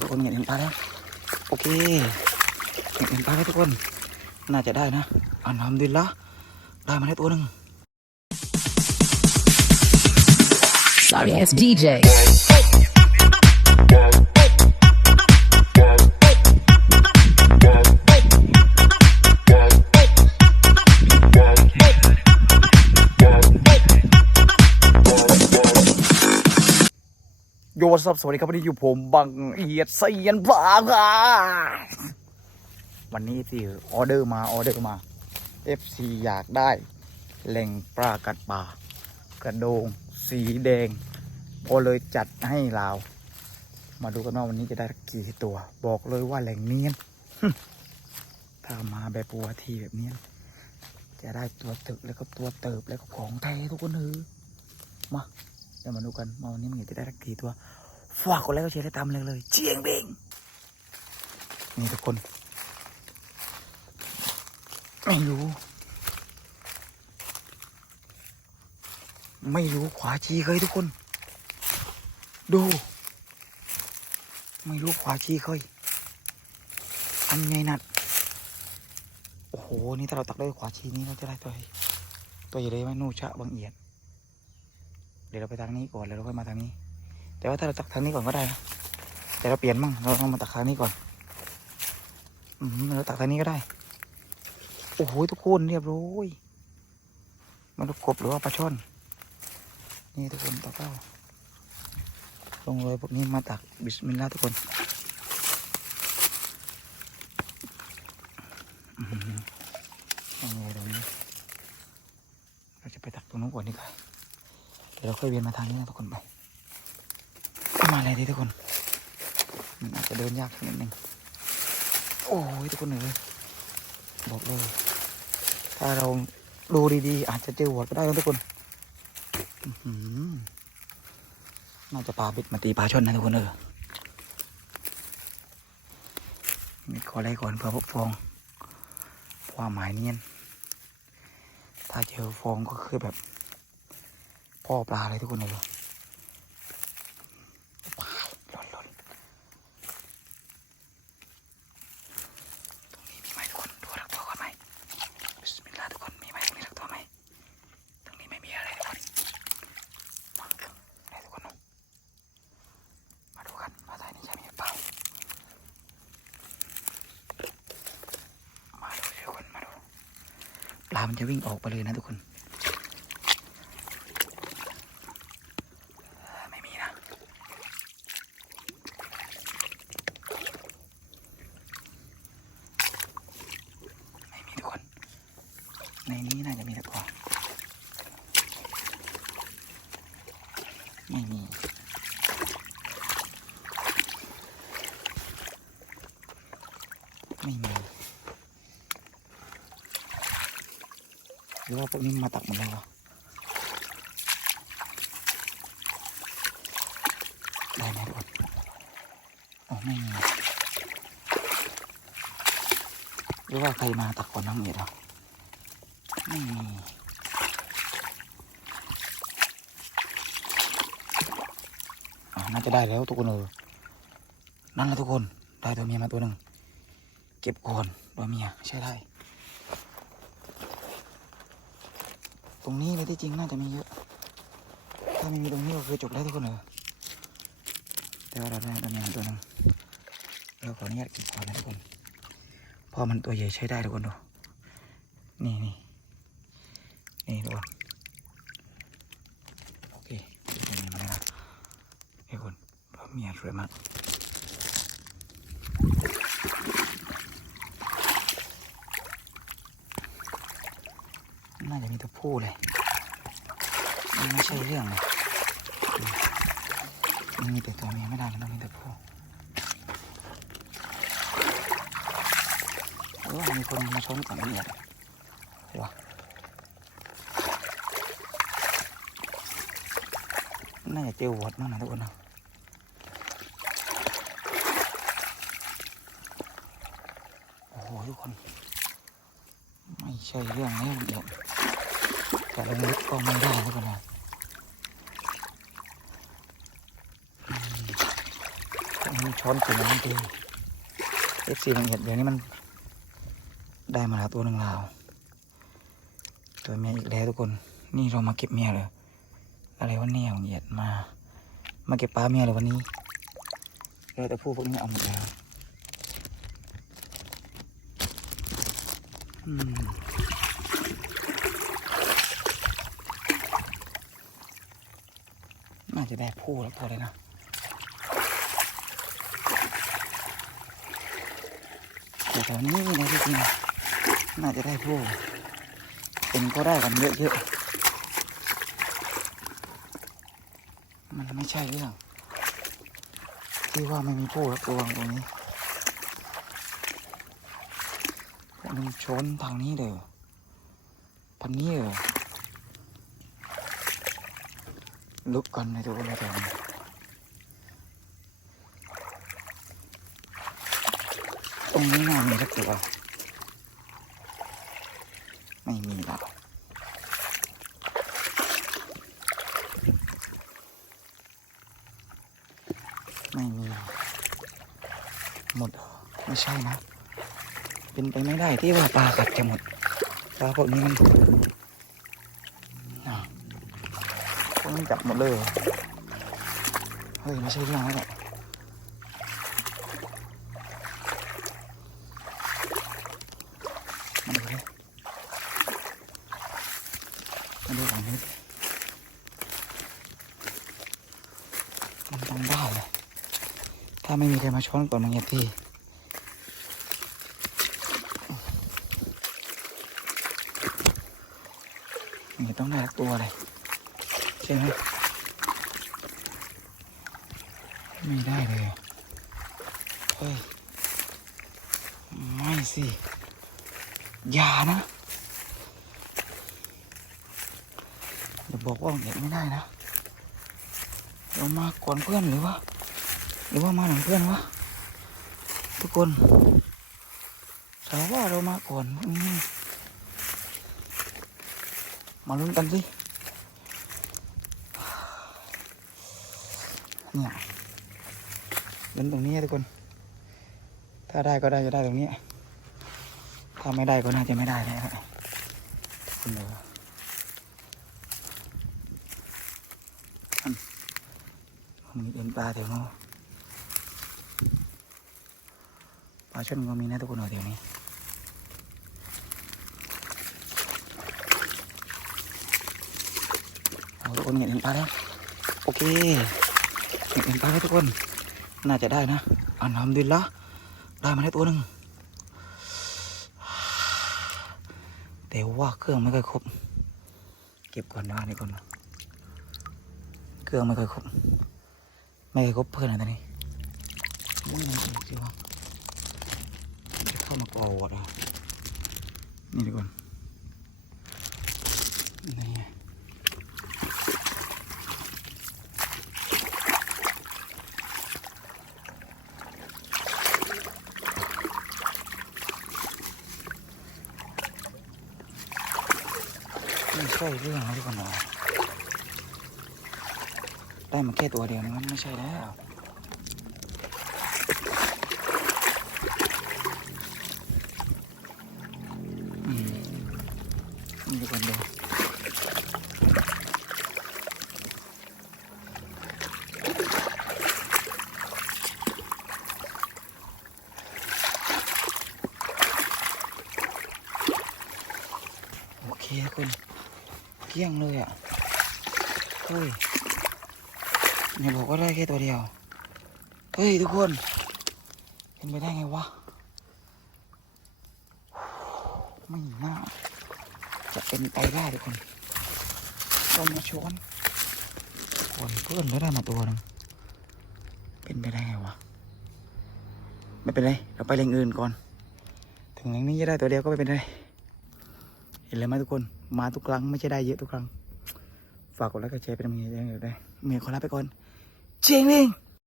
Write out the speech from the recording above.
ทุกคนเห็นเห็นปลาแล้วโอเคเห็นเห็นปลาแล้วทุกคน น่าจะได้นะอันทำดินละได้มาได้ตัวหนึ่ง Sorry it's DJ. สับสวัสดีครับวันนี้อยู่ผมบังเอียดเซียนปลาค่ะวันนี้ที่ออเดอร์มาออเดอร์มา FC อยากได้แหล่งปลากัดป่ากระโดง สีแดงก็เลยจัดให้เรามาดูกันว่าวันนี้จะได้กี่ตัว บอกเลยว่าแหล่งเนียนถ้ามาแบบปัวทีแบบนี้จะได้ตัวตึกแล้วก็ตัวเติบแล้วก็ของแท้ทุกคนเออมาเดี๋ยวมาดูกันว่าวันนี้มันจะได้กี่ตัว ฝากกดไลค์กดแชร์และตามเลยเลยเจียงเบงนี่ทุกคน ไม่รู้ ไม่รู้ขวาชีเคยทุกคน ดู ไม่รู้ขวาชีเคยทำไงนัดโอ้โห นี่ถ้าเราตักได้ขวาชีนี้เราจะได้ตัวตัวใหญ่เลยไหมนู่ชะบางเอียด เดี๋ยวเราไปทางนี้ก่อนแล้วเราค่อยมาทางนี้ แต่ว่าถ้าเราตักทางนี้ก่อนก็ได้นะแต่เราเปลี่ยนมั่งเราต้องมาตักทางนี้ก่อน อืมเราตักทางนี้ก็ได้ โอ้โหทุกคนเรียบร้อยมันกบหรือว่าปลาช่อน นี่ทุกคนตักเข้าลงเลยพวกนี้มาตักบิสมิลลาห์ทุกคนอืมลงเลยตรงนี้เราจะไปตักตรงนู้นก่อนดีกว่าเดี๋ยวเราค่อยเวียนมาทางนี้นะทุกคนไป เข้ามาเลยดิทุกคน มันอาจจะเดินยากสักนิดนึง โอ้ยทุกคนเลยบอกเลย ถ้าเราดูดีๆ อาจจะเจอหัวดก็ได้นะทุกคนน่าจะปลาบิดมาตีปลาชนนะทุกคนเออมีขออะไรก่อนเพื่อพบฟองความหมายเนียน ถ้าเจอฟองก็คือแบบ พ่อปลาเลยทุกคนเลยว้ายหล่นหล่นตรงนี้มีไหมทุกคนดูรักตัวก่อนไหมบิสมิลลาห์ทุกคนมีไหมตรงนี้รักตัวไหมตรงนี้ไม่มีอะไรทุกคนมาไหนทุกคนนะมาดูกันว่าใต้นี้จะมีหรือเปล่ามาดูทุกคนมาดูปลา มันจะวิ่งออกไปเลยนะทุกคน ไม่มีนะ ไม่มีทุกคน ในนี้น่าจะมีแต่ตัวไม่มี ไม่มี หรือว่าพวกนี้มาตักหมดเลยวได้ไหมทุกคนอ๋อไม่มีหรือว่าใครมาตักก่อนน้องเอียดเหรอไม่มีอ๋อน่าจะได้แล้วทุกคนเออนั่นแหละทุกคน ได้ตัวเมียมาตัวหนึ่ง เก็บก่อนตัวเมียใช่ได้ ตรงนี้เลยที่จริงน่าจะมีเยอะ ถ้าไม่มีตรงนี้ก็คือจบแล้วทุกคนเออแต่ว่าเราได้ตัวนี้ตัวนึงเราขออนุญาตก็บก่อนนะทุกคนเพราะมันตัวใหญ่ใช้ได้ทุกคนดู นี่นี่นี่ทุกคนโอเคตัวนี้มาแล้วนะทุกคนเพราะเมียสวยมากู่เลย มันไม่ใช่เรื่องเลยมันมีแต่ตัวเมียไม่ได้มันต้องมีแต่ผู้เออมีคนมาชนก่อนละเอียดวะน่าจะเจอวอดมากนะทุกคนนะโอ้โหทุกคน ไม่ใช่เรื่องนี้เดี๋ย แต่ลงลึกก็ไม่ได้ทุกคนนะมันช้อนกลุ่มมันทีเอฟซีบางเห็ดเดี๋ยวนี้มันได้มาแล้วตัวหนึ่งแล้วตัวเมียอีกแล้วทุกคน นี่เรามาเก็บเมียเลย อะไรวะเนี่ยบางเห็ดมา มาเก็บปลาเมียเลยวันนี้เราแต่ผู้พวกนี้เอาหมดแล้ว อืมาจะได้ผู้แล้วตัวเลยนะแต่แถวนี้นะที่จริงน่าจะได้ผู้เป็นก็ได้กันเยอะๆมันไม่ใช่เรื่องที่ว่าไม่มีผู้รับตัวตรงนี้พวกมันชนทางนี้เลยพันนี้เลย ลุกกันในตัวในแถวนี้ตรงนี้น่ามีสักตัว ไม่มีแล้วไม่มี หมด ไม่ใช่นะ เป็นไปไม่ได้ที่ว่าปลากัดจะหมดปลาพวกนี้มันอะ พวกมันจับหมดเลยเหรอเฮ้ย ไม่ใช่เรื่องแล้วแหละมาดูดิมาดูฝั่งนี้ดิมันต้องได้เลยถ้าไม่มีใครมาช้อนก่อนมันเงียบที่นี่ต้องได้สักตัวเลย ใช่ไหมไม่ได้เลย เฮ้ย ไม่สิ อย่านะอย่าบอกว่าเด็กไม่ได้นะเรามาก่อนเพื่อนหรือว่า หรือว่ามาหลังเพื่อนวะทุกคนสาวว่าเรามาก่อน มาลุ้นกันสิ เนี่ยลุ้นตรงนี้ทุกคน ถ้าได้ก็ได้จะได้ตรงนี้ ถ้าไม่ได้ก็น่าจะไม่ได้แล้วคุณเดี๋ยวอันมันมีเอ็นปลาแถวโน้นปลาช่อนก็มีนะทุกคนเอาเดี๋ยวนี้เอาทุกคนเห็นเห็นปลาแล้ว โอเค เห็นเห็นปลาแล้วทุกคน น่าจะได้นะอันทำดีละได้มาได้ตัวหนึ่งแต่ว่าเครื่องไม่ค่อยครบ เก็บก่อนนะนี่ก่อนนะเครื่องไม่ค่อยครบ ไม่ค่อยครบเพื่อนนะตอนนี้มันสิวะจะเข้ามากรอดอะนี่ดีกว่านี่ ใช่เรื่องนะทุกคนเนาะได้มาแค่ตัวเดียวนี่มันไม่ใช่แล้วอืมนี่ทุกคนดูโอเคทุกคน กลี้ยงเลยอะเฮ้ยเนี่ยบอกว่าได้แค่ตัวเดียว เฮ้ย ทุกคนเป็นไปได้ไงวะ ไม่น่าจะเป็นไปได้ทุกคนลงมาชนคนเพื่อนแล้วได้มาตัวหนึ่งเป็นไปได้ไงวะ ไม่เป็นไร เราไปเล่งอื่นก่อน ถึงแหล่งนี้จะได้ตัวเดียวก็ไม่เป็นไร เห็นเลยไหมทุกคน มาทุกครั้งไม่ใช่ได้เยอะทุกครั้ง ฝากกดไลค์กดแชร์เป็นกำลังใจให้เราได้วยเมียขอลาไปก่อน เจงเล่ง